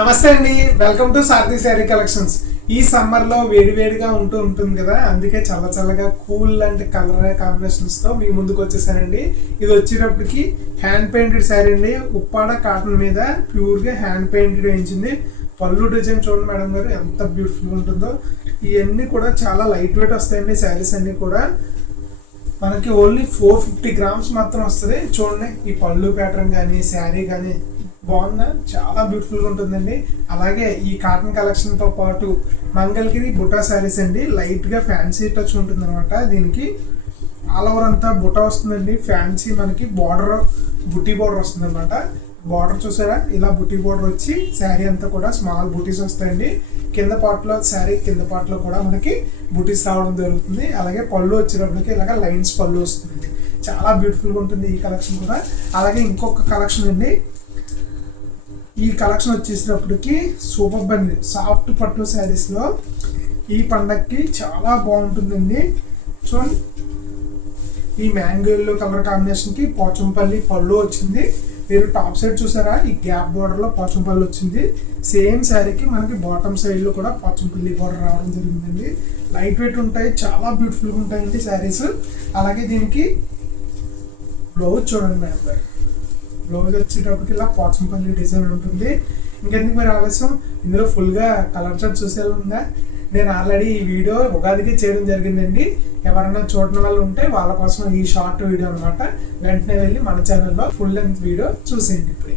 నమస్తే అండి, welcome to Sarathi sari collections. ఈ సమ్మర్ లో వేడివేడిగా ఉంటుంది కదా, అందుకే చల్ల చల్లగా కూల్ అండ్ కలర్ కాంబినేషన్స్ తో మీ ముందుకు వచ్చేసానండి. ఇది వచ్చేటప్పటికి హ్యాండ్ పెయింటెడ్ శారీ అండి. ఉప్పాడ కాటన్ మీద ప్యూర్ గా హ్యాండ్ పెయింటెడ్ వేయించింది. పళ్ళు డిజైన్ చూడండి మేడం గారు, ఎంత బ్యూటిఫుల్ ఉంటుందో. ఇవన్నీ కూడా చాలా లైట్ వెయిట్ వస్తాయండి. శారీస్ అన్ని కూడా మనకి ఓన్లీ 450 గ్రామ్స్ మాత్రం వస్తుంది. చూడండి, ఈ పళ్ళు ప్యాటర్న్ కానీ శారీ కానీ బాగుందా, చాలా బ్యూటిఫుల్గా ఉంటుందండి. అలాగే ఈ కాటన్ కలెక్షన్తో పాటు మంగళగిరి బుటా శారీస్ అండి. లైట్గా ఫ్యాన్సీ టచ్ ఉంటుంది అనమాట. దీనికి ఆల్ ఓవర్ అంతా బుటా వస్తుందండి. ఫ్యాన్సీ మనకి బార్డర్, బుటీ బార్డర్ వస్తుంది అనమాట. బార్డర్ చూసారా, ఇలా బుటీ బార్డర్ వచ్చి శారీ అంతా కూడా స్మాల్ బుటీస్ వస్తాయండి. కింద పార్ట్లో శారీ కింద పార్ట్లో కూడా మనకి బుటీస్ రావడం జరుగుతుంది. అలాగే పళ్ళు వచ్చేటప్పటికి ఇలాగ లైన్స్ పళ్ళు వస్తుంది. చాలా బ్యూటిఫుల్గా ఉంటుంది ఈ కలెక్షన్ కూడా. అలాగే ఇంకొక కలెక్షన్ అండి. ఈ కలెక్షన్ వచ్చేసినప్పటికి సూపర్ బండి సాఫ్ట్ పట్టు శారీస్లో ఈ పండగకి చాలా బాగుంటుందండి. చూడండి, ఈ మ్యాంగో ఎల్లో కలర్ కాంబినేషన్కి పోచంపల్లి పళ్ళు వచ్చింది. మీరు టాప్ సైడ్ చూసారా, ఈ గ్యాప్ బార్డర్లో పోచంపల్లి వచ్చింది. సేమ్ శారీకి మనకి బాటమ్ సైడ్లో కూడా పోచంపల్లి బార్డర్ రావడం జరిగిందండి. లైట్ వెయిట్ ఉంటాయి, చాలా బ్యూటిఫుల్గా ఉంటాయండి శారీస్. అలాగే దీనికి బ్లౌజ్ చూడండి మేడం గారు, బ్లౌజ్ వచ్చేటప్పటికి ఇలా పోచంపల్లి డిజైన్ ఉంటుంది. ఇంకెందుకు మరి ఆలస్యం, ఇందులో ఫుల్గా కలర్ చార్ట్ చూసేలా నేను ఆల్రెడీ ఈ వీడియో ఉగాదికి చేయడం జరిగిందండి. ఎవరైనా చూడని వాళ్ళు ఉంటే వాళ్ళ కోసం ఈ షార్ట్ వీడియో అనమాట. వెంటనే వెళ్ళి మన ఛానల్లో ఫుల్ లెంత్ వీడియో చూసేయండి ఇప్పుడే.